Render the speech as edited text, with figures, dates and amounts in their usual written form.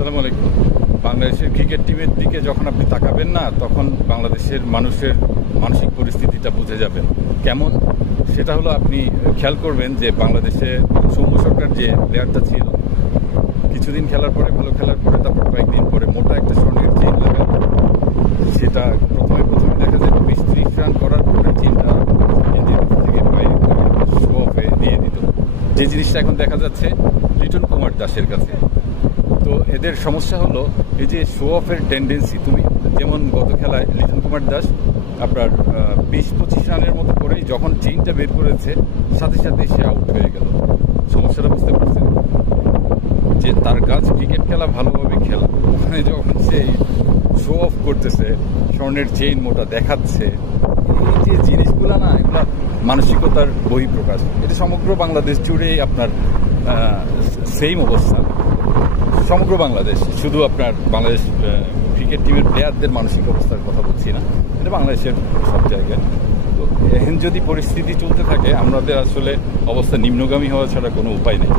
আসসালামু আলাইকুম। বাংলাদেশের ক্রিকেট টিমের দিকে যখন আপনি তাকাবেন না, তখন বাংলাদেশের মানুষের মানসিক পরিস্থিতিটা বুঝে যাবেন কেমন। সেটা হলো, আপনি খেয়াল করবেন যে বাংলাদেশে সৌম্য সরকার যে প্লেয়ারটা ছিল, কিছুদিন খেলার পরে, ভালো খেলার পরে, তারপর কয়েকদিন পরে মোটা একটা স্বর্ণের চেইন লাগাল। সেটা প্রথমে দেখা যায় 20-30 রান করার পরে চেইনটা ইন্ডিয়ার থেকে বাইরে শো অফে দিয়ে দিত। যে জিনিসটা এখন দেখা যাচ্ছে লিটন কুমার দাসের কাছে। তো এদের সমস্যা হলো এই যে শো অফের টেন্ডেন্সি। তুমি যেমন গত খেলায় লিটন কুমার দাস আপনার 20-25 রানের মতো করেই যখন চেইনটা বের করেছে, সাথে সাথে সে আউট হয়ে গেল। সমস্যাটা বুঝতে পারছেন যে তার কাজ ক্রিকেট খেলা, ভালোভাবে খেলা, ওখানে যখন সে শো অফ করতেছে, স্বর্ণের চেইন মোটা দেখাচ্ছে, এই যে জিনিসগুলো না, এগুলা মানসিকতার বহিঃপ্রকাশ। এটা সমগ্র বাংলাদেশ জুড়েই আপনার সেম অবস্থা। সমগ্র বাংলাদেশ, শুধু আপনার বাংলাদেশ ক্রিকেট টিমের প্লেয়ারদের মানসিক অবস্থার কথা বলছি না, এটা বাংলাদেশের সব জায়গায়। তো এখন যদি পরিস্থিতি চলতে থাকে, আমাদের আসলে অবস্থা নিম্নগামী হওয়া ছাড়া কোনো উপায় নেই।